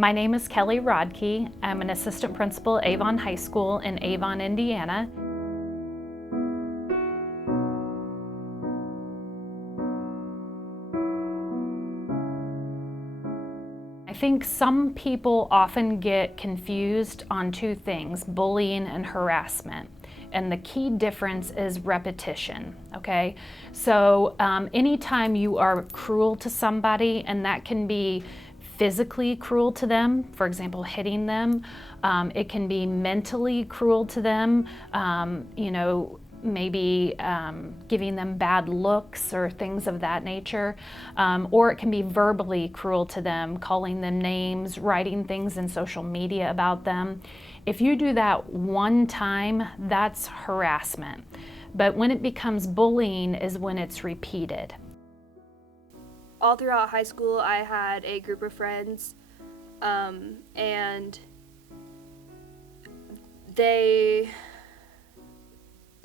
My name is Kelly Rodkey. I'm an assistant principal at Avon High School in Avon, Indiana. I think some people often get confused on two things, bullying and harassment. And the key difference is repetition, okay? So anytime you are cruel to somebody, and that can be physically cruel to them, for example, hitting them. It can be mentally cruel to them, maybe giving them bad looks or things of that nature. Or it can be verbally cruel to them, calling them names, writing things in social media about them. If you do that one time, that's harassment. But when it becomes bullying is when it's repeated. All throughout high school, I had a group of friends, and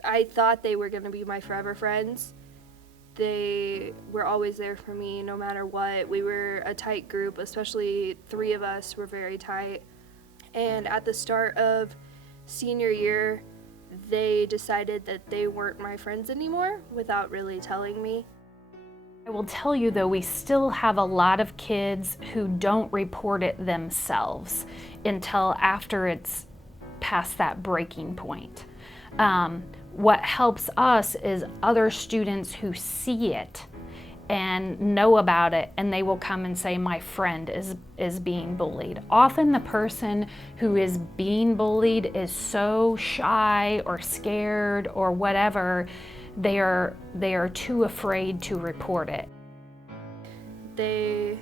I thought they were going to be my forever friends. They were always there for me no matter what. We were a tight group, especially three of us were very tight. And at the start of senior year, they decided that they weren't my friends anymore without really telling me. I will tell you though, we still have a lot of kids who don't report it themselves until after it's past that breaking point. What helps us is other students who see it and know about it, and they will come and say, my friend is being bullied. Often the person who is being bullied is so shy or scared or whatever, they are too afraid to report it. They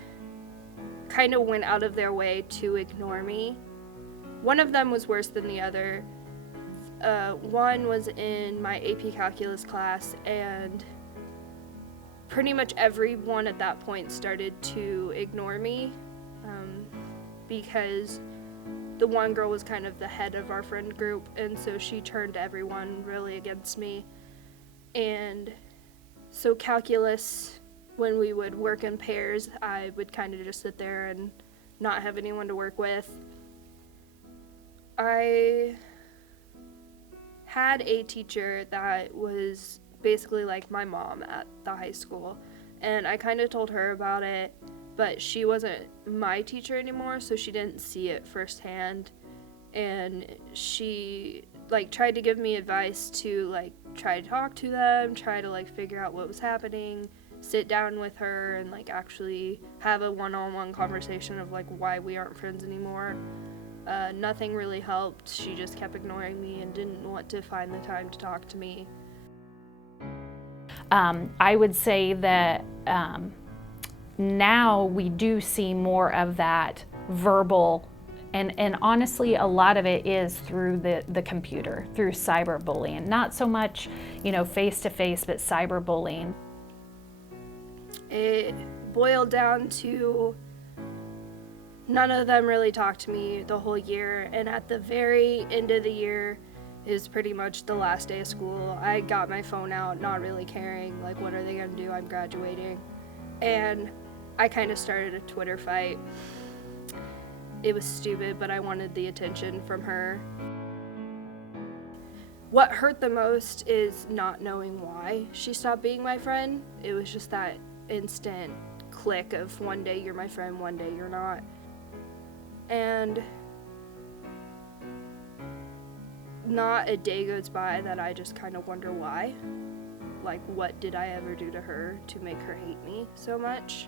kind of went out of their way to ignore me. One of them was worse than the other. One was in my AP Calculus class, and pretty much everyone at that point started to ignore me because the one girl was kind of the head of our friend group, and so she turned everyone really against me. And so calculus, when we would work in pairs, I would kind of just sit there and not have anyone to work with. I had a teacher that was basically like my mom at the high school, and I kind of told her about it, but she wasn't my teacher anymore, so she didn't see it firsthand, and she tried to give me advice to try to talk to them, try to figure out what was happening, sit down with her and actually have a one-on-one conversation of why we aren't friends anymore. Nothing really helped. She just kept ignoring me and didn't want to find the time to talk to me. I would say that now we do see more of that verbal, and honestly a lot of it is through the computer, through cyberbullying. Not so much face-to-face, but cyberbullying. It boiled down to none of them really talked to me the whole year, and at the very end of the year is pretty much the last day of school. I got my phone out, not really caring, what are they gonna do? I'm graduating. And I kind of started a Twitter fight. It was stupid, but I wanted the attention from her. What hurt the most is not knowing why she stopped being my friend. It was just that instant click of one day you're my friend, one day you're not. And not a day goes by that I just kind of wonder why. What did I ever do to her to make her hate me so much?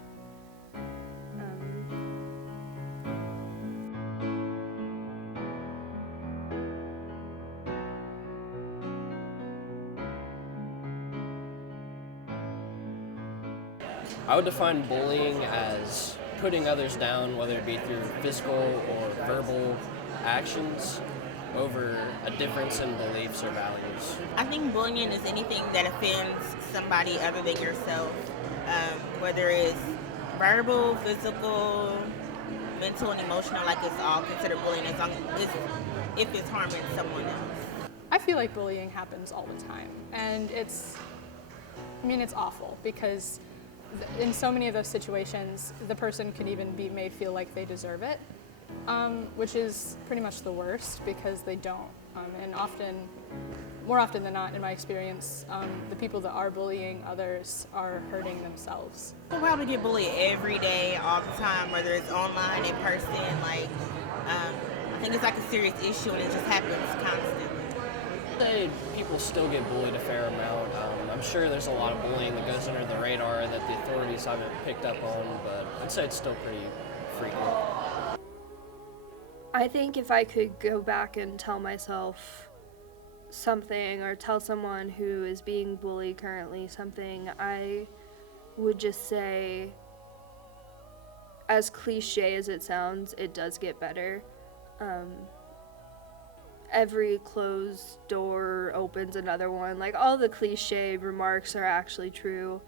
I would define bullying as putting others down, whether it be through physical or verbal actions, over a difference in beliefs or values. I think bullying is anything that offends somebody other than yourself, whether it's verbal, physical, mental, and emotional. It's all considered bullying as long as if it's harming someone else. I feel like bullying happens all the time, and it's awful because in so many of those situations, the person can even be made feel like they deserve it. which is pretty much the worst because they don't. And more often than not, in my experience, the people that are bullying others are hurting themselves. People probably get bullied every day, all the time, whether it's online, in person. Like, I think it's like a serious issue and it just happens constantly. I'd say people still get bullied a fair amount. I'm sure there's a lot of bullying that goes under the radar that the authorities haven't picked up on, but I'd say it's still pretty frequent. I think if I could go back and tell myself something, or tell someone who is being bullied currently something, I would just say, as cliche as it sounds, it does get better. Every closed door opens another one. Like, all the cliche remarks are actually true,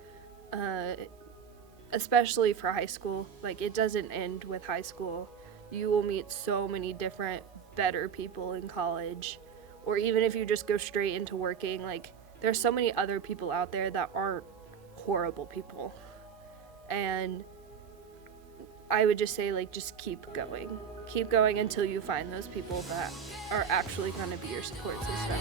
especially for high school. Like, it doesn't end with high school. You will meet so many different better people in college, or even if you just go straight into working. Like, there's so many other people out there that aren't horrible people. And I would just say, like, just keep going. Keep going until you find those people that are actually going to be your support system.